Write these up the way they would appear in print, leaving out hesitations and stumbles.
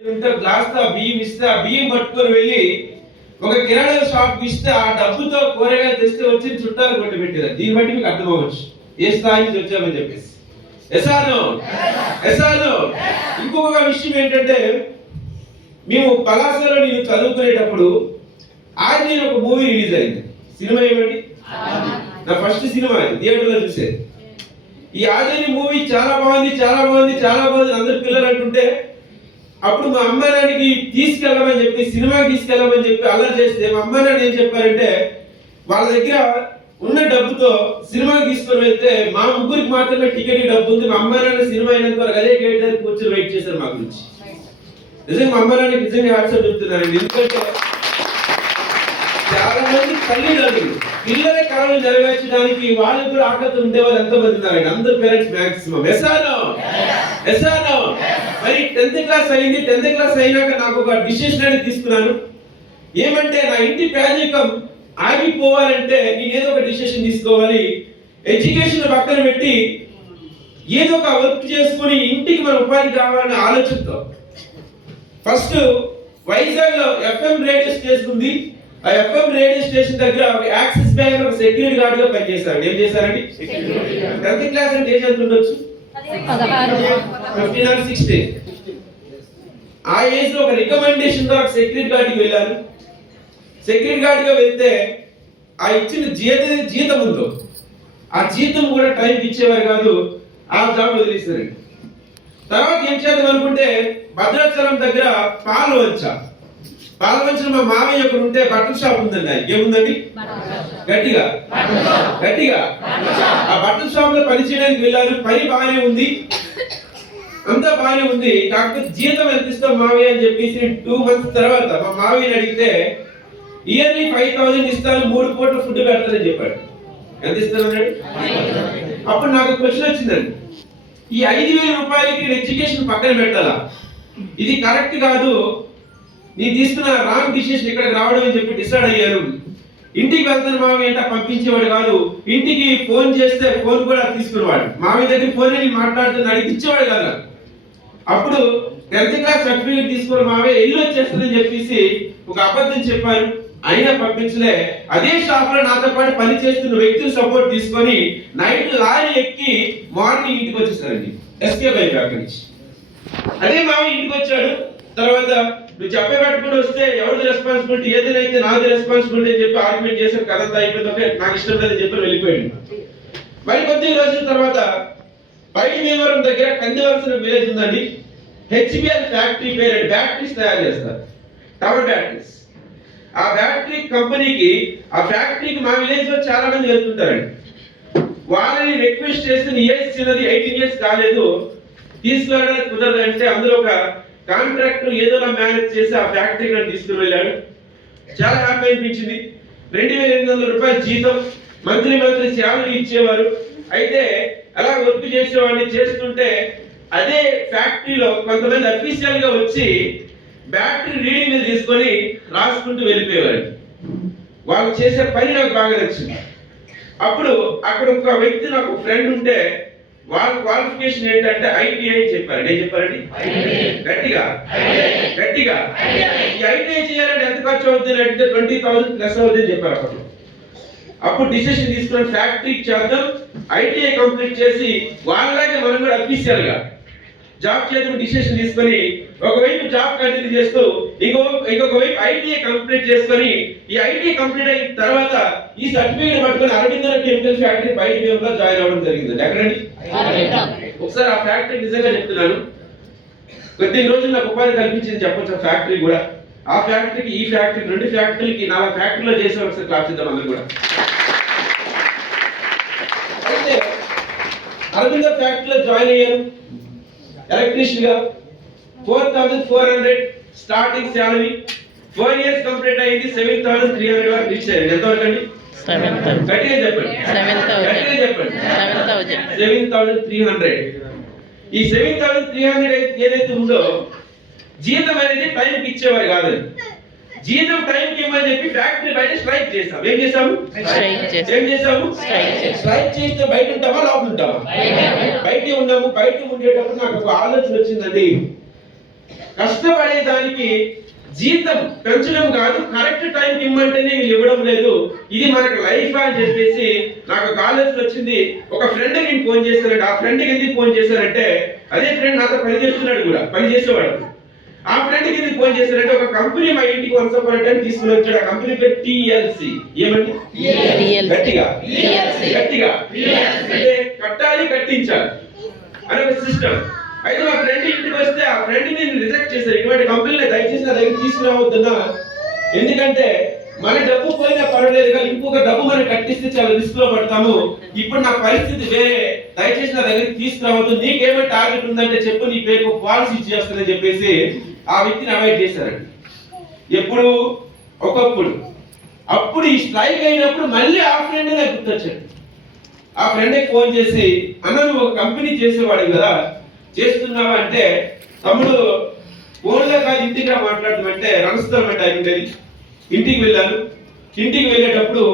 Glass తో బియ్యం ఇస్తే ఆ బియ్యం పట్టుకొని వెళ్ళి ఒక కిరాణా షాప్ ఇస్తే ఆ డబ్బుతో కూరగాయలు తెస్తే వచ్చి చుట్టాలు కొట్టి పెట్టారు. దీన్ని బట్టి మీకు అర్థం అవ్వచ్చు ఏ స్థాయి నుంచి వచ్చామని చెప్పేసి. ఎసాను ఇంకొక విషయం ఏంటంటే, మేము పలాసలో నేను చదువుకునేటప్పుడు ఆర్జీన్ ఒక మూవీ రిలీజ్ అయింది. సినిమా ఏమండి? నా ఫస్ట్ సినిమా థియేటర్లో చూసేది. ఈ ఆర్జీన్ మూవీ చాలా బాగుంది అందరు పిల్లలు అంటుంటే, అప్పుడు మా అమ్మ నాన్నకి తీసుకెళ్ళమని చెప్పి సినిమాకి తీసుకెళ్ళమని చెప్పి అల్లరి చేస్తే మా అమ్మ నాన్న ఏం చెప్పారంటే, వాళ్ళ దగ్గర ఉన్న డబ్బుతో సినిమాకి తీసుకొని వెళ్తే మా ముగ్గురికి మాత్రమే టికెట్ డబ్బు ఉంది, మా అమ్మ నాన్న సినిమా అయినంత వరకు అదే గేట్ దగ్గర కూర్చొని వెయిట్ చేశారు మా గురించి. నిజంగా మా అమ్మ నాన్నకి నిజంగా హ్యాట్సాప్ చెప్తున్నానండి. ఎందుకంటే చాలా మంది తల్లిదండ్రులు పిల్లల కళలు నెరవేర్చడానికి వాళ్ళు కూడా ఆకలితో ఉండేవాళ్ళు ఎంతమంది ఉన్నారండి. అందరు పేరెంట్స్ మాక్సిమం. ఎసానో మరి 10th క్లాస్ అయింది. 10th క్లాస్ అయినాక నాకు ఒక డిసిషన్ అనేది తీసుకున్నాను. ఏమంటే నా ఇంటి పేదరికం ఆగిపోవాలంటే నేను ఏదో ఒక డిసిషన్ తీసుకోవాలి. ఎడ్యుకేషన్ పక్కన పెట్టి ఏదో ఒక వర్క్ చేసుకుని ఇంటికి మన ఉపాధి కావాలనే ఆలోచనతో ఫస్ట్ వైజాగ్ లో FM రేడియో స్టేషన్ ఉంది. ఆ FM రేడియో స్టేషన్ దగ్గర యాక్సిస్ బ్యాంక్ ఒక సెక్యూరిటీ గార్డ్ గా పనిచేశారు. ఏం చేశారండి? 10th క్లాస్ అంటే ఏజ్ ఎంత ఉండొచ్చు? 15 or 16. ఆ ఏజ్ లో ఒక రికమెండేషన్ తో సెక్యూరిటీ గార్డ్ కి వెళ్ళాను. సెక్యూరిటీ గార్డ్ గా వెళ్తే ఆ ఇచ్చిన జీతం ఉందో ఆ జీతం కూడా టైంకి ఇచ్చేవారు కాదు. ఆ జాబ్ వదిలేశారండి. తర్వాత ఏం చేద్దాం అనుకుంటే భద్రాచలం దగ్గర పాలవంచలో మా మామయ్య ఒకరు ఉంటే బట్టల షాప్ ఉందండి. ఆయన ఏముందండి? గట్టిగా ఆ బట్టల షాప్ లో పని చేయడానికి వెళ్ళారు. పని బాగానే ఉంది, అంతా బాగానే ఉంది. కాకపోతే జీతం ఎంత ఇస్తాం మావయ్య అని చెప్పేసి 2 months తర్వాత మా మావయ్యని అడిగితే ఇయర్లీ 5,000 ఇస్తాను, 3 పూటలు ఫుడ్ పెడతానని చెప్పాడు. ఎంత ఇస్తానన్నాడు? అప్పుడు నాకు క్వశ్చన్ వచ్చిందండి, ఈ 5,000 రూపాయలకి ఎడ్యుకేషన్ పక్కన పెట్టాలా? ఇది కరెక్ట్ కాదు, నేను తీసుకున్న రాంగ్ డిసిషన్ ఇక్కడికి రావడం అని చెప్పి డిసైడ్ అయ్యాను. ఇంటికి వెళ్తాను మామయ్య అంటే పంపించేవాడు కాదు. ఇంటికి ఫోన్ చేస్తే ఫోన్ కూడా తీసుకునేవాడు. మామయ్య దగ్గర ఫోన్ నేను మాట్లాడుతున్నా అడిగి ఇచ్చేవాడు కదా. అప్పుడు 10th క్లాస్ సర్టిఫికేట్ తీసుకుని మామయ్య ఇల్లు వచ్చేస్తుందని చెప్పేసి ఒక అబద్ధం చెప్పాను. అయినా పంపించలే. అదే షాప్ లో నాతో పాటు పని చేస్తున్న వ్యక్తులు సపోర్ట్ తీసుకొని నైట్ లారీ ఎక్కి మార్నింగ్ ఇంటికి వచ్చేసారండి. ఎస్కేప్ అయిపోయి అక్కడి నుంచి. అదే మామయ్య ఇంటికి వచ్చాడు. తర్వాత నువ్వు చెప్పే కట్టుకుని వస్తే ఎవరిది రెస్పాన్సిబిలిటీ, ఏదైతే నాది రెస్పాన్సిబిలిటీ అని చెప్పి ఆర్గ్యుమెంట్ చేశారు. కథ అంతా అయిపోయింది. ఓకే నాకు ఇష్టం లేదని చెప్పి వెళ్ళిపోయాడు. మరి కొద్ది రోజుల తర్వాత బయట భీమవరం దగ్గర కందివలసిన విలేజ్ ఉందండి. HBL ఫ్యాక్టరీ పేరు, బ్యాటరీస్ తయారు చేస్తారు, టవర్ బ్యాటరీస్. ఆ బ్యాటరీ కంపెనీకి ఆ ఫ్యాక్టరీకి మా విలేజ్ లో చాలా మంది వెళ్తుంటారండి. వాళ్ళని రిక్వెస్ట్ చేస్తే ఏజ్ చిన్నది, 18 years కాలేదు, తీసుకువెళ్ళడానికి కుదరదు అంటే అందులో ఒక కాంట్రాక్టర్ ఏదోలా మేనేజ్ చేసి ఆ ఫ్యాక్టరీకి తీసుకుని వెళ్ళాడు. చాలా హ్యాపీ అనిపించింది. 2,800 రూపాయలు జీతం, మంత్లీ శాలరీ ఇచ్చేవారు. అయితే అలా వర్క్ చేసేవాడిని. చేస్తుంటే అదే ఫ్యాక్టరీలో కొంతమంది అఫీషియల్ గా వచ్చి బ్యాటరీ రీడింగ్ మీద తీసుకొని రాసుకుంటూ వెళ్ళిపోయేవారు. వాళ్ళు చేసే పని నాకు బాగా నచ్చింది. అప్పుడు అక్కడ ఒక వ్యక్తి, నాకు ఫ్రెండ్ ఉంటే, వాళ్ళ క్వాలిఫికేషన్ ఏంటంటే ITI చెప్పారు. ఏం చెప్పారండి? గట్టిగా ఈ ITI చేయాలంటే ఎంత ఖర్చు అవుతుంది అంటే 20,000 ప్లస్ అవుతుంది చెప్పారు. అప్పుడు డిసిషన్ తీసుకుని ఫ్యాక్టరీకి చేద్దాం, ITI కంప్లీట్ చేసి వాళ్ళలాగే మనం కూడా అఫీషియల్ గా జాబ్ చేద్దాం డిసిషన్ తీసుకొని ఒకవైపు జాబ్ కంటిన్యూ చేస్తూ ఇంకొక వైపు ITI కంప్లీట్ చేసుకొని ఈ ITI కంప్లీట్ అయిన తర్వాత ఈ సర్టిఫికేట్ పట్టుకొని అరవింద కెమికల్ ఫ్యాక్టరీ బయట మేము జాయిన్ అవ్వడం జరిగింది. ఎక్కడండి? ఒకసారి ఆ ఫ్యాక్టరీ నిజంగా చెప్తున్నాను, కొద్ది రోజులు నాకు ఉపాధి కల్పించింది చెప్పొచ్చు. ఆ ఫ్యాక్టరీ కూడా, ఆ ఫ్యాక్టరీకి ఈ ఫ్యాక్టరీ, 2 ఫ్యాక్టరీకి 4 ఫ్యాక్టరీలో చేసే ఒకసారి క్లాస్ ఇద్దాం అందరూ కూడా. అయితే అరవింద ఫ్యాక్టరీలో జాయిన్ అయ్యాను ఎలక్ట్రీషియన్ గా. 4,400 స్టార్టింగ్ శాలరీ. 4 years కంప్లీట్ అయింది. 7,300 వరకు రీచ్ అయ్యారు. ఎంతవరకు అండి? 7,000. గట్టిగా చెప్పండి. 7,300. ఈ 7,300 ఏదైతే ఉందో జీతం అనేది టైంకి ఇచ్చేవారు కాదండి. జీతం టైంకి ఇవ్వమని చెప్పి ఫ్యాక్టరీ బయట స్ట్రైక్ చేసాం. ఏం చేసాము? స్ట్రైక్ చేస్తే బయట ఉంటావా లోపల ఉంటావా? బయట ఉన్నాము. బయట ఉండేటప్పుడు నాకు ఒక ఆలోచన వచ్చిందండి. కష్టపడే దానికి జీతం పెంచడం కాదు, కరెక్ట్ టైం ఇమ్మంటేనే వీళ్ళు ఇవ్వడం లేదు, ఇది మనకు లైఫ్ అని చెప్పేసి నాకు కాలేజ్ వచ్చింది. ఒక ఫ్రెండ్ నేను ఫోన్ చేశానంటే, ఆ ఫ్రెండ్కి ఎందుకు ఫోన్ చేశానంటే, అదే ఫ్రెండ్ నాతో పని చేస్తున్నాడు కూడా, పని చేసేవాడు. ఆ ఫ్రెండ్కి ఎందుకు ఫోన్ చేశానంటే, ఒక కంపెనీ మా ఇంటికి వన్స్ అపాన్ టైం తీసుకుని వచ్చాడు. ఆ కంపెనీ పేరు టిఎల్సి. ఏమండి? గట్టిగా గట్టిగా అంటే కట్టాలి, కట్టించాలి అని ఒక సిస్టమ్. అయితే మా ఫ్రెండ్ ఇంటికి వస్తే ఆ ఫ్రెండ్ నేను రిజెక్ట్ చేశాను. ఇటువంటి కంపెనీలో దయచేసి నా దగ్గర తీసుకురావద్దున్నా, ఎందుకంటే మన డబ్బు పోయినా పర్వాలేదు కానీ ఇంకొక డబ్బు మనం కట్టిస్తే చాలా రిస్క్ లో పడతాము. ఇప్పుడు నా పరిస్థితి వేరే, దయచేసి నా దగ్గర తీసుకురావద్దు, నీకేమో టార్గెట్ ఉందంటే చెప్పు, నీ పేరు పాలసీ ఇచ్చేస్తుందని చెప్పేసి ఆ వ్యక్తిని అవాయిడ్ చేశారండి. ఎప్పుడు? ఒకప్పుడు. అప్పుడు ఈ స్ట్రైక్ అయినప్పుడు మళ్ళీ ఆ ఫ్రెండ్ నాకు గుర్తొచ్చాడు. ఆ ఫ్రెండ్కి ఫోన్ చేసి, అన్న నువ్వు ఒక కంపెనీ చేసేవాడు కదా, చేస్తున్నావా అంటే, తమ్ముడు ఫోన్లో కాదు ఇంటికి మాట్లాడతామంటే రణస్థలమంటే ఆయన ఉండేది. ఇంటికి వెళ్ళాను. ఇంటికి వెళ్ళేటప్పుడు,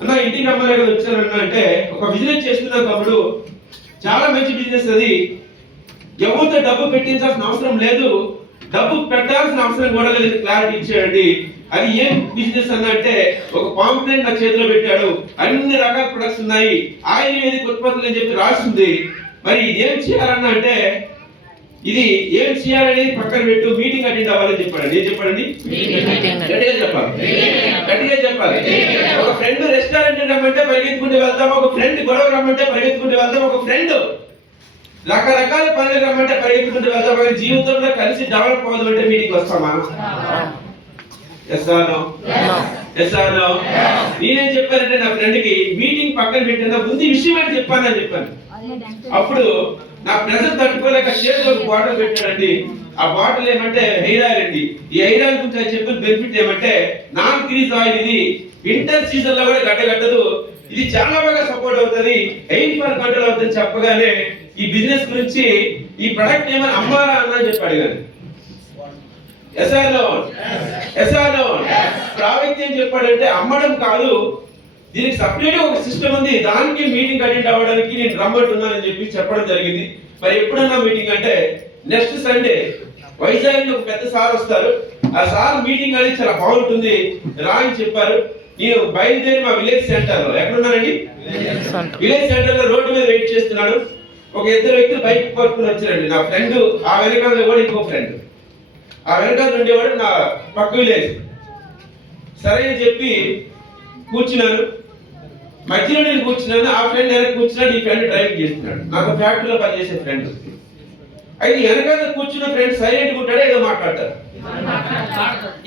అన్న ఇంటికి రమ్మనే కదా వచ్చానన్నా అంటే, ఒక బిజినెస్ చేస్తున్నాను తమ్ముడు, చాలా మంచి బిజినెస్ అది, ఎవరితో డబ్బు పెట్టించాల్సిన అవసరం లేదు, డబ్బు పెట్టాల్సిన అవసరం కూడా లేదు, క్లారిటీ ఇచ్చేయండి. అది ఏం బిజినెస్ అన్న అంటే, ఒక పాంప్లెట్ నా చేతిలో పెట్టాడు, అన్ని రకాల ప్రొడక్ట్స్ ఉన్నాయి, ఆయుర్వేదిక్ ఉత్పత్తులు అని చెప్పి రాస్తుంది. మరి ఏం చేయాలన్నా అంటే, ఇది ఏం చేయాలనేది పక్కన పెట్టు, మీటింగ్ అటెండ్ అవ్వాలని చెప్పాడు. ఏం చెప్పాడండి? గట్టిగా చెప్పాలి, గట్టిగా చెప్పాలి. ఒక ఫ్రెండ్ రెస్టారెంట్ రమ్మంటే పరిగెత్తుకుంటూ వెళ్తాం, ఒక ఫ్రెండ్ గొడవ రమ్మంటే పరిగెత్తుకుంటూ వెళ్తాం, ఒక ఫ్రెండ్ రకరకాల పనులు రమ్మంటే పరిగెత్తుకుంటూ వెళ్తాం. కానీ జీవితంలో కలిసి డెవలప్ అవ్వదు అంటే మీటింగ్ వస్తామా? నేనేం చెప్పానంటే, నా ఫ్రెండ్ కి మీటింగ్ పక్కన పెట్టిన ముందు విషయం అని చెప్పానని చెప్పాను. అప్పుడు నా ప్రెజర్ తట్టుకోలేక చేతిలో ఒక బాటిల్ పెట్టాడండి. ఆ బాటిల్ ఏమంటే హెయిర్ ఆయిల్ అండి. ఈ హెయిర్ ఆయిల్ గురించి చెప్పిన బెనిఫిట్ ఏమంటే, నాన్ గ్రీజ్ ఆయిల్, ఇది వింటర్ సీజన్ లో కూడా గడ్డగట్టదు, ఇది చాలా బాగా సపోర్ట్ అవుతుంది, హెయిర్ ఫాల్ కంట్రోల్ అవుతుంది చెప్పగానే ఈ బిజినెస్ గురించి ఈ ప్రొడక్ట్ ఏమైనా అమ్మారా అన్న చెప్పి అడిగాను. ప్రాజెక్ట్ ఏం చెప్పాడంటే, అమ్మడం కాదు, దీనికి సపరేట్ ఒక సిస్టమ్ ఉంది, దానికి మీటింగ్ అటెండ్ అవ్వడానికి నేను రమ్మంటున్నానని చెప్పి చెప్పడం జరిగింది. మరి ఎప్పుడన్నా మీటింగ్ అంటే, నెక్స్ట్ సండే వైజాగ్ ఒక పెద్ద సార్ వస్తారు, ఆ సార్ మీటింగ్ అనేది చాలా బాగుంటుంది రా అని చెప్పారు. నేను బయలుదేరి మా విలేజ్ సెంటర్ లో, ఎక్కడున్నానండి? విలేజ్ సెంటర్ లో రోడ్డు మీద వెయిట్ చేస్తున్నాడు. ఒక ఇద్దరు వ్యక్తులు బైక్ పట్టుకుని వచ్చారండి. నా ఫ్రెండ్, ఆ వెనకాల కూడా ఇంకో ఫ్రెండ్, ఆ వెనకాల ఉండేవాడు నా పక్క విలేజ్. సరే అని చెప్పి కూర్చున్నాను, మధ్యలో నేను కూర్చున్నాను, ఆ ఫ్రెండ్ వెనక కూర్చున్నాడు, ఈ ఫ్రెండ్ డ్రైవింగ్ చేస్తున్నాడు, నాకు ఫ్యాక్టరీలో పనిచేసే ఫ్రెండ్. అయితే వెనకాల కూర్చున్న ఫ్రెండ్ సైలెంట్ ఉంటాడు, ఏదో మాట్లాడతారు.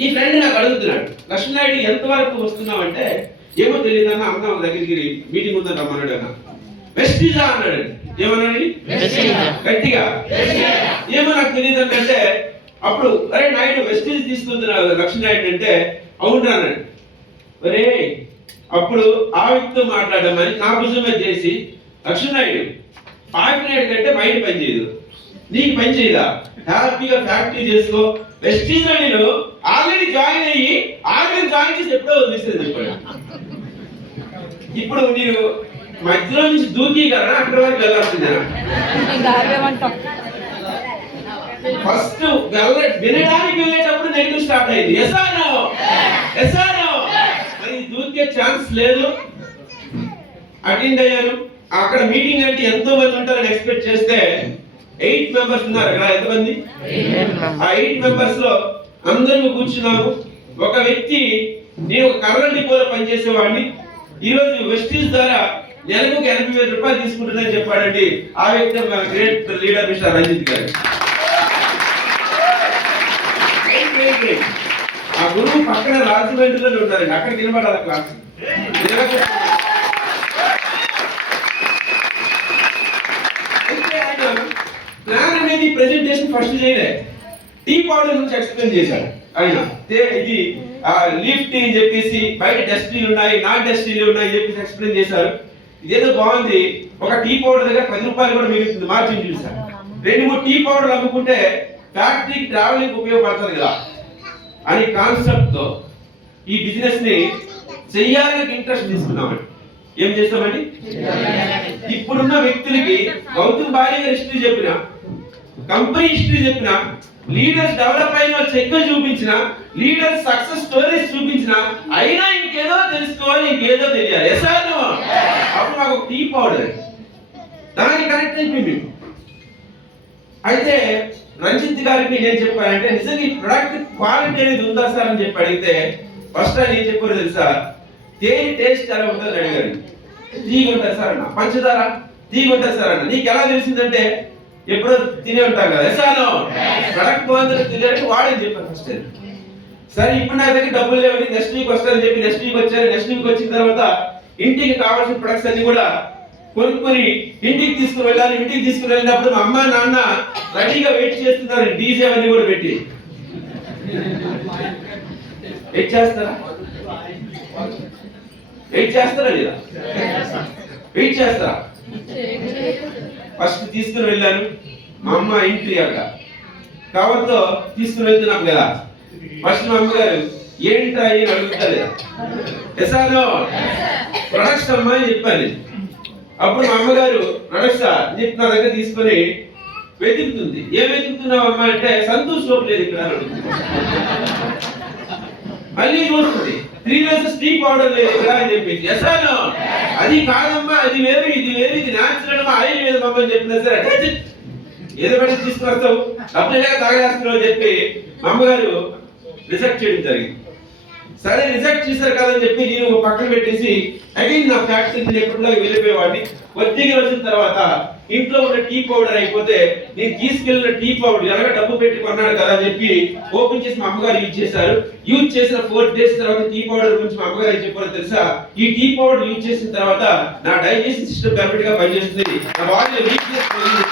ఈ ఫ్రెండ్ నాకు అడుగుతున్నాడు, లక్ష్మీనాయుడు ఎంతవరకు వస్తున్నావు అంటే, ఏమో తెలియదన్నా, అన్న దగ్గరికి మీటింగ్ ఉందని రమ్మన్నాడు అన్న. వెస్టీజా అన్నాడు. ఏమన్నాడు? గట్టిగా. ఏమో నాకు తెలియదు అంటే, అప్పుడు అరే నాయుడు వెస్టీజ్ తీసుకుంది లక్ష్మీనాయుడు అంటే, అవును అన్నాడు. అరే అప్పుడు ఆ వ్యక్తితో మాట్లాడమని నా భుజం మీద చేసి, లక్ష్మీనాయుడు పాకినాయుడు కంటే బయట పని చేయదు, నీకు పని చేయదా, హ్యాపీగా ఫ్యాక్టరీ చేసుకో, వెస్టీజ్ లో నేను ఆల్రెడీ జాయిన్ అయ్యి జాయిన్ చేసి ఎప్పుడో వదిలేసేది చెప్పాడు. ఇప్పుడు నేను మధ్యలో నుంచి దూకి కదా అక్కడ వరకు వెళ్ళాల్సిందేనా? ఫస్ట్ వినడానికి వెళ్ళేటప్పుడు నెగిటివ్ స్టార్ట్ అయింది. మరి దూకే ఛాన్స్ లేదు. అటెండ్ అయ్యాను. అక్కడ మీటింగ్ అంటే ఎంతో మంది ఉంటారని ఎక్స్పెక్ట్ చేస్తే 8 మెంబర్స్ ఉన్నారు అక్కడ. ఎంతమంది? ఆ 8 మెంబర్స్ లో అందరూ కూర్చున్నాము. ఒక వ్యక్తి, నేను ఒక కర్ర డిపోలో పనిచేసేవాడిని, ఈ రోజు వెస్టీజ్ ద్వారా నెలకు 80,000 రూపాయలు తీసుకుంటుందని చెప్పాడండి. ఆ వ్యక్తి మన గ్రేట్ లీడర్ మిస్టర్ రంజిత్ గారు. ఆ గురువు పక్కన రాజమండ్రిలో ఉన్నారండి, అక్కడ నిలబడాలి క్లాస్. ప్లాన్ అనేది ప్రెజెంటేషన్ ఫస్ట్ చేయలే, టీ పౌడర్ నుంచి ఎక్స్ప్లెయిన్ చేశాడు ఆయన. ఇది లిఫ్ట్ అని చెప్పేసి, బయట డస్ట్బిన్లు ఉన్నాయి, నాన్ డస్ట్బిన్లు ఉన్నాయి చెప్పేసి ఎక్స్ప్లెయిన్ చేశారు. ఇదేదో బాగుంది, ఒక టీ పౌడర్ దగ్గర 10 రూపాయలు కూడా మిగులుతుంది, మార్జిన్ చూసారు. 2-3 టీ పౌడర్లు అమ్ముకుంటే ఫ్యాక్టరీ ట్రావెలింగ్ ఉపయోగపడుతుంది కదా అని కాన్సెప్ట్ తో ఈ బిజినెస్ ని చెయ్యాలని ఇంట్రెస్ట్ తీసుకున్నామండి. ఏం చేస్తామండి? ఇప్పుడున్న వ్యక్తులకి గౌతమ్ భార్య హిస్టరీ చెప్పిన, కంపెనీ హిస్టరీ చెప్పిన, లీడర్స్ డెవలప్ అయిన చెక్ చూపించిన, లీడర్స్ సక్సెస్ స్టోరీస్ చూపించిన, అయినా ఇంకేదో తెలుసుకోవాలి, ఇంకేదో తెలియాలి. ఎసాను అప్పుడు మాకు టీ పౌడర్ దానికి కనెక్ట్ అయిపోయింది. అయితే రంజిత్ గారికి నేను చెప్పానంటే నిజంగా ఈ ప్రొడక్ట్ క్వాలిటీ అనేది ఉందా సార్ అని చెప్పి అడిగితే ఫస్ట్ ఆయన ఏం చెప్పారో తెలుసా? తేనె టేస్ట్ ఎలా ఉంటుందని అడిగారు. తీగ ఉంటుంది సార్ అన్న. పంచదార తీగ ఉంటుంది సార్ అన్న. నీకు ఎలా తెలిసిందంటే ఎప్పుడో తినే ఉంటాం కదా. ఎసాను ప్రొడక్ట్ బాగుందని తెలియడానికి వాడని చెప్పాను ఫస్ట్. సరే ఇప్పుడు నా దగ్గర డబ్బులు లేవండి, నెక్స్ట్ వీక్ వస్తారని చెప్పి నెక్స్ట్ వీక్ వచ్చారు. నెక్స్ట్ వీక్ వచ్చిన తర్వాత ఇంటికి కావాల్సిన ప్రొడక్ట్స్ అన్ని కూడా కొనుక్కొని ఇంటికి తీసుకుని వెళ్ళాలి. ఇంటికి తీసుకుని వెళ్ళినప్పుడు మా అమ్మ నాన్న రెడీగా వెయిట్ చేస్తున్నారు, డీజే అవన్నీ కూడా పెట్టి. వెయిట్ చేస్తారా? వెయిట్ చేస్తారా లేదా? వెయిట్ చేస్తారా? ఫస్ట్ తీసుకుని వెళ్ళాను. మా అమ్మ ఇంటి కవర్తో తీసుకుని వెళ్తున్నాం కదా. ఫస్ట్ మా అమ్మగారు ఏంటా అని అడుగుతారు. ఎసానో ప్రొడక్ట్స్ అమ్మా అని చెప్పాను. అప్పుడు మా అమ్మగారు ప్రొడక్ట్స్ చెప్పి నా దగ్గర తీసుకొని వెతుకుతుంది. ఏం వెతుకుతున్నావు అమ్మా అంటే సంతూర్ సోప్ లేదు ఇక్కడ. మళ్ళీ చూస్తుంది 3 days టీ పౌడర్ లేదు ఇక్కడ అని చెప్పేసి. ఎసానో అది కాదమ్మా, అది వేరు ఇది వేరు, ఇది న్యాచురల్ అమ్మా, ఆయుర్వేదం అమ్మ అని చెప్పినా సరే ఏదో పెట్టి తీసుకుని వస్తావు అప్పుడు ఎలా తాగేస్తున్నావు అని చెప్పి మా అమ్మగారు రిజెక్ట్ చేయడం జరిగింది. సరే రిజెక్ట్ చేశారు కదని చెప్పి నేను పక్కన పెట్టేసి అగైన్ నా ఫ్యాక్టరీ ఎప్పుడులా వెళ్ళిపోయేవాడిని. కొద్దిగా రోజుల తర్వాత ఇంట్లో ఉన్న టీ పౌడర్ అయిపోతే నేను తీసుకెళ్లిన టీ పౌడర్ ఎలాగ డబ్బు పెట్టి కొన్నాడు కదా అని చెప్పి ఓపెన్ చేసి మా అమ్మగారు యూజ్ చేశారు. యూజ్ చేసిన 4 days తర్వాత టీ పౌడర్ గురించి మా అమ్మగారు ఏం చెప్పారో తెలుసా? ఈ టీ పౌడర్ యూజ్ చేసిన తర్వాత నా డైజెషన్ సిస్టమ్ పర్ఫెక్ట్ గా పనిచేస్తుంది, నా బాడీలో వీక్నెస్ పోయింది.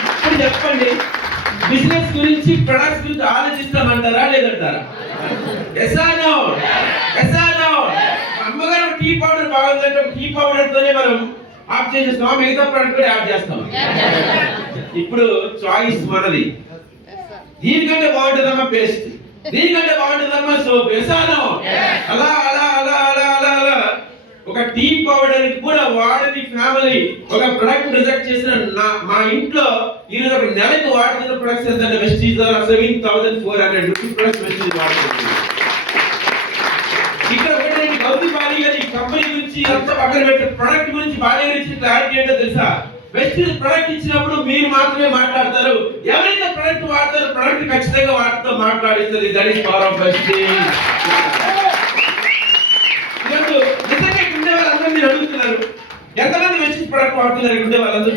ఇప్పుడు చెప్పండి, బిజినెస్ గురించి ప్రొడక్ట్స్ గురించి ఆలోచిస్తామంటారా లేదంటారా? ఎసానో ఎసానో అమ్మగారు టీ పౌడర్ బాగుందంటే టీ పౌడర్ తోనే మనం ఆఫ్ చేసేస్తాం, మిగతా ప్రొడక్ట్ కూడా యాడ్ చేస్తాం. ఇప్పుడు చాయిస్ మనది. దీనికంటే బాగుంటుందమ్మా పేస్ట్, దీనికంటే బాగుంటుందమ్మా సోప్. ఎసానో అలా అలా అలా అలా అలా అలా ఒక టీ పౌడర్ కూడా వాడని ఫ్యామిలీ ఒక ప్రొడక్ట్ రిజెక్ట్ చేసిన మా ఇంట్లో ఈరోజు ఒక నెలకు వాడుతున్న ప్రొడక్ట్స్ ఎంత అంటే వెస్టీజ్ 7,400 రూపీస్ ప్రొడక్ట్స్ వెస్టీజ్ వాడుతుంది. ఇక్కడ ఒకటే గౌతీ బాలి గారి కంపెనీ గురించి అంత పక్కన పెట్టే ప్రొడక్ట్ గురించి బాలి గురించి క్లారిటీ ఏంటో తెలుసా? వెస్టీజ్ ప్రొడక్ట్ ఇచ్చినప్పుడు మీరు మాత్రమే మాట్లాడతారు. ఎవరైతే ప్రొడక్ట్ వాడతారో ప్రొడక్ట్ ఖచ్చితంగా వాటితో మాట్లాడిస్తుంది. That is power of Vestige. మీరు అడుగుతున్నారు ఎంతమంది వెస్టీజ్ ప్రొడక్ట్ వాడుతున్నారు ఇక్కడ వాళ్ళందరూ?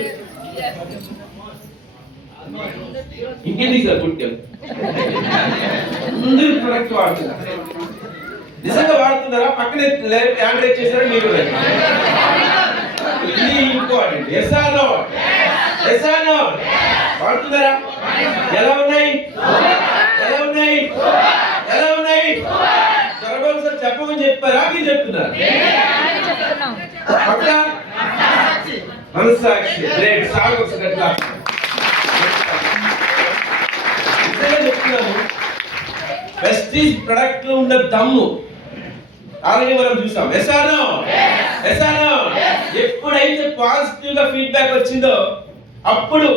ఇంకెందుకు సార్ పుట్టారు? అందరూ ప్రొడక్ట్ వాడుతున్నారు. నిజంగా వాడుతున్నారా? పక్కనే యాండ్రాయిడ్ చేశారా మీరు? ఇది ఇంపార్టెంట్. ఎసానో ఎసానో వాడుతున్నారా? ఎలా ఉన్నాయి? ఎలా ఉన్నాయి? ఎలా ఉన్నాయి? జరగబోదు సార్ చెప్పమని చెప్పారా మీరు చెప్తున్నారు? మనసాక్షి గ్రేట్. సాగు ఒకసారి చెప్తున్నాను. వెస్టీజ్ ప్రొడక్ట్ లో ఉన్న దమ్ము ఆల్రెడీ మనం చూసాం. ఎసానో ఎసానో ఎప్పుడైతే పాజిటివ్ గా ఫీడ్బ్యాక్ వచ్చిందో అప్పుడు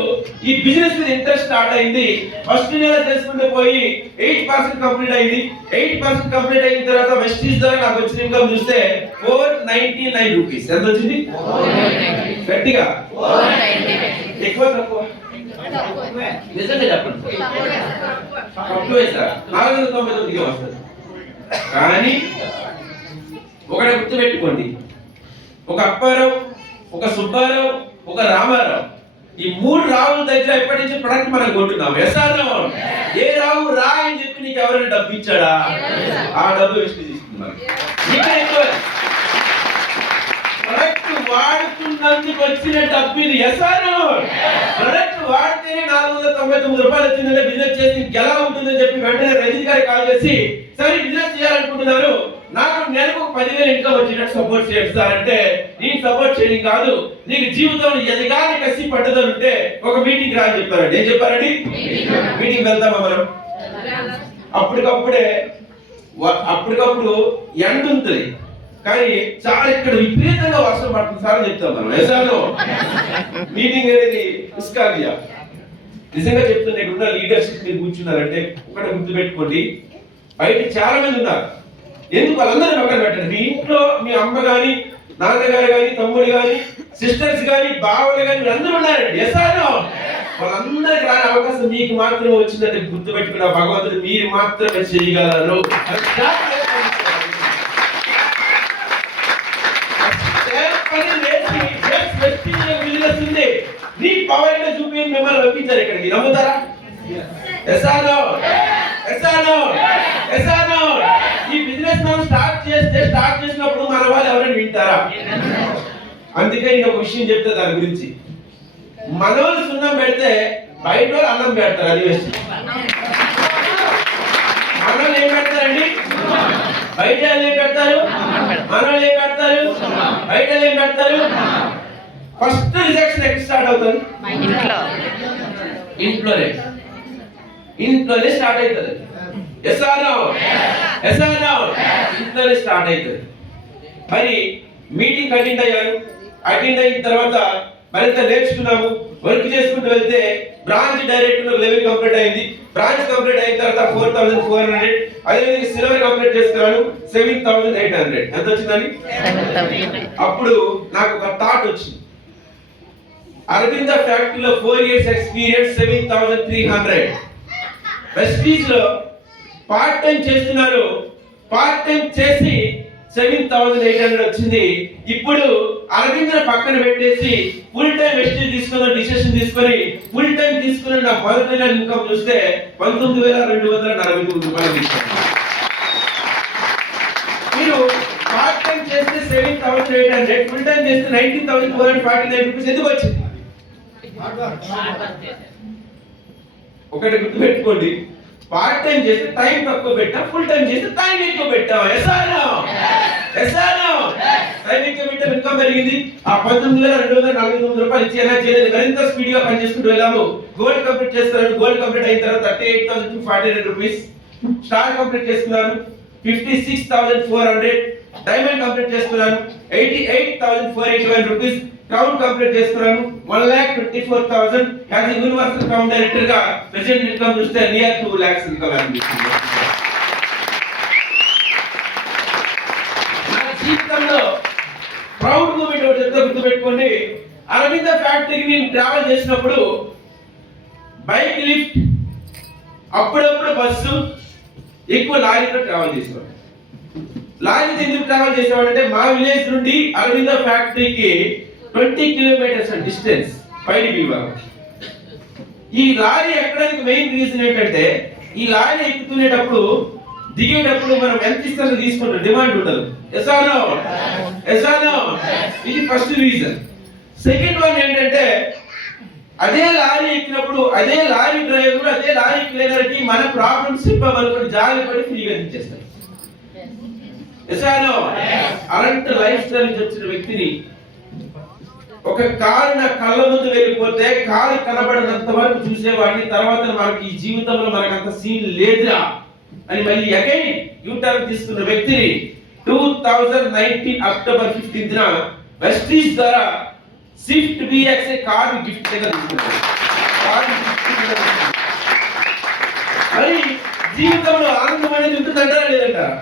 ఈ బిజినెస్ మీద ఇంట్రెస్ట్ స్టార్ట్ అయింది. ఫస్ట్ నెల చేసుకుంటూ పోయి 8% కంప్లీట్ అయింది. 8% కంప్లీట్ అయిన తర్వాత వెస్టీజ్ ద్వారా నాకు వచ్చిన ఇన్కమ్ చూస్తే 499 రూపీస్. ఎంత వచ్చింది? గట్టిగా ఎక్కువ తక్కువ? నిజంగా చెప్పండి. తక్కువే సార్, 499 వస్తుంది. కానీ ఒకటి గుర్తు పెట్టుకోండి, ఒక అప్పారావు, ఒక సుబ్బారావు, ఒక రామారావు, ఈ 3 రావుల దగ్గర ఎప్పటి నుంచి ప్రొడక్ట్ మనం కొంటున్నాం. ఎసానో ఏ రావు రా అని చెప్పి నీకు ఎవరైనా డబ్బు ఇచ్చాడా? ఆ డబ్బు వెస్టీజ్ తీసుకున్నారు. ప్రొడక్ట్ వాడుతున్నందుకు వచ్చిన డబ్బు ఇది. ఎసానో ప్రొడక్ట్ వాడితేనే 499 రూపాయలు వచ్చిందంటే బిజినెస్ చేసి ఇంకెలా ఉంటుందని చెప్పి వెంటనే రజిత్ గారికి కాల్ చేసి సరే బిజినెస్ చేయాలనుకుంటున్నారు, నాకు నెలకు 10,000 ఇన్కమ్ వచ్చేటట్టు సపోర్ట్ చేయండి సార్ అంటే, నేను సపోర్ట్ చేయడం కాదు, నీకు జీవితంలో ఎదగాలి కసి పట్టుదల ఉంటే ఒక మీటింగ్ రా అని చెప్పారండి. ఏం చెప్పారండి? మీటింగ్ వెళ్తామా మనం? అప్పటికప్పుడు ఎండ ఉంటుంది కానీ చాలా ఇక్కడ విపరీతంగా వర్షం పడుతుంది సార్ అని చెప్తాం మనం. ఎసానో మీటింగ్ అనేది ఇస్కాలియా నిజంగా చెప్తున్నా, ఇక్కడ ఉన్న లీడర్షిప్ మీరు కూర్చున్నారంటే ఒకటి గుర్తుపెట్టుకోండి, బయట చాలా మంది ఉన్నారు. ఎందుకు వాళ్ళందరూ పక్కన పెట్టండి. మీ ఇంట్లో మీ అమ్మ కానీ, నాన్నగారు కానీ, తమ్ముడు కానీ, సిస్టర్స్ కానీ, బావలు కానీ అందరూ ఉన్నారండి. ఎసానో వాళ్ళందరికి రాని అవకాశం మీకు మాత్రమే వచ్చిందంటే గుర్తుపెట్టుకున్న భగవంతుడు మీరు మాత్రమే చేయగలరు. నీ పవర్ చూపి మిమ్మల్ని పంపించారు ఇక్కడికి. నమ్ముతారా? ఎసానో ఎసానో ఎసానో ఈ బిజినెస్ మనం స్టార్ట్ చేసినప్పుడు మన వాళ్ళు ఎవరైనా వింటారా? అందుకే నేను ఒక విషయం చెప్తా దాని గురించి. మనోళ్ళు సున్నం పెడితే బయట వాళ్ళు అన్నం పెడతారు. అది వేస్ట్. మనోళ్ళు ఏం పెడతారండి? బయట వాళ్ళు ఏం పెడతారు? మనోళ్ళు ఏం పెడతారు? బయట వాళ్ళు ఏం పెడతారు? ఫస్ట్ రిజెక్షన్ ఎక్కడ స్టార్ట్ అవుతుంది? ఇంట్లోనే స్టార్ట్ అవుతుంది. ఇంట్లోనే స్టార్ట్ అవుతుంది. మరి మీటింగ్ అటెండ్ అయ్యాను. అటెండ్ అయిన తర్వాత మరింత నేర్చుకున్నాము. వర్క్ చేసుకుంటూ వెళ్తే బ్రాంచ్ డైరెక్టర్ లెవెల్ కంప్లీట్ అయింది. బ్రాంచ్ కంప్లీట్ అయిన తర్వాత 4400, అదేవిధంగా సిల్వర్ కంప్లీట్ చేసుకున్నాను 7800. ఎంత వచ్చిందని? అప్పుడు నాకు ఒక థాట్ వచ్చింది. అరవింద ఫ్యాక్టరీలో 4 years ఎక్స్పీరియన్స్, 7300. వెస్టీజ్ లో పార్ట్ టైం చేస్తున్నారు. పార్ట్ టైం చేసి 7800 వచ్చింది. ఇప్పుడు అరవింద పక్కన పెట్టేసి ఫుల్ టైం వెస్టీజ్ తీసుకున్న డిసిషన్ తీసుకొని ఫుల్ టైం తీసుకున్న నా మొదటి నెల ఇన్కమ్ చూస్తే 19,249 రూపాయలు తీసుకున్నాను. మీరు పార్ట్ టైం చేస్తే 7,800, ఫుల్ టైం చేస్తే 19,449 రూపీస్ ఎందుకు వచ్చింది? ఒకటి గుర్తుపెట్టుకోండి, పార్ట్ టైం చేస్తే టైం తక్కువ పెట్టా, ఫుల్ టైం చేస్తే టైం ఎక్కువ పెట్టా. టైం ఎక్కువ పెట్టా, ఇన్కమ్ పెరిగింది. ఆ 19,249 రూపాయలు ఇచ్చి ఎలా చేయలేదు, మరింత స్పీడ్ గా పని చేసుకుంటూ వెళ్ళాము. గోల్డ్ కంప్లీట్ చేస్తున్నాను. గోల్డ్ కంప్లీట్ అయిన తర్వాత 38,249 రూపీస్. స్టార్ కంప్లీట్ చేసుకున్నాను 56,400. డైమండ్ కంప్లీట్ చేసుకున్నాను 88,481 రూపీస్. క్రౌన్ కంప్లీట్ చేసుకున్నాను 1,24,000. యాజ్ యూనివర్సల్ క్రౌన్ డైరెక్టర్ గా ప్రెజెంట్ ఇన్కమ్ చూస్తే నియర్ 2 lakhs ఇన్కమ్ అనిపిస్తుంది. నా జీవితంలో ప్రౌడ్ మూమెంట్ ఒకటి చెప్తే గుర్తుపెట్టుకోండి. అరవింద ఫ్యాక్టరీకి నేను ట్రావెల్ చేసినప్పుడు బైక్, లిఫ్ట్, అప్పుడప్పుడు బస్సు, ఎక్కువ లారీతో ట్రావెల్ చేసేవాడు. లారీతో ఎందుకు ట్రావెల్ చేసేవాడు అంటే మా విలేజ్ నుండి అరవింద ఫ్యాక్టరీకి 20 kilometers డిస్టెన్స్ పైడి విభాగం. ఈ లారీ ఎక్కడానికి మెయిన్ రీజన్ ఏంటంటే ఈ లారీ ఎక్కుతునేటప్పుడు దిగేటప్పుడు మనం ఎంత ఇస్తారో తీసుకుంటాం, డిమాండ్ ఉండదు. ఇది ఫస్ట్ రీజన్. సెకండ్ వన్ ఏంటంటే అదే లారీ ఎక్కినప్పుడు అదే లారీ డ్రైవర్ అదే లారీ క్లీనర్ కి మన ప్రాబ్లమ్స్ చెప్పామనుకోండి, జాలి పడి ఫ్రీగా ఇచ్చేస్తారు. అలాంటి లైఫ్ స్టైల్ నుంచి వచ్చిన వ్యక్తిని ఒక కారు నా కళ్ళ ముందు వెళ్ళిపోతే కారు కనబడినంత వరకు చూసేవాడిని. తర్వాత మనకి ఈ జీవితంలో మనకు అంత సీన్ లేదురా అని మళ్ళీ అగైన్ యూటర్న్ తీసుకున్న వ్యక్తిని 2019 October 15న వెస్టీజ్ ద్వారా స్విఫ్ట్ BX కారు గిఫ్ట్ గా తీసుకున్నాను. మరి జీవితంలో ఆనందం అనేది ఉంటుందంటారా లేదంటారా?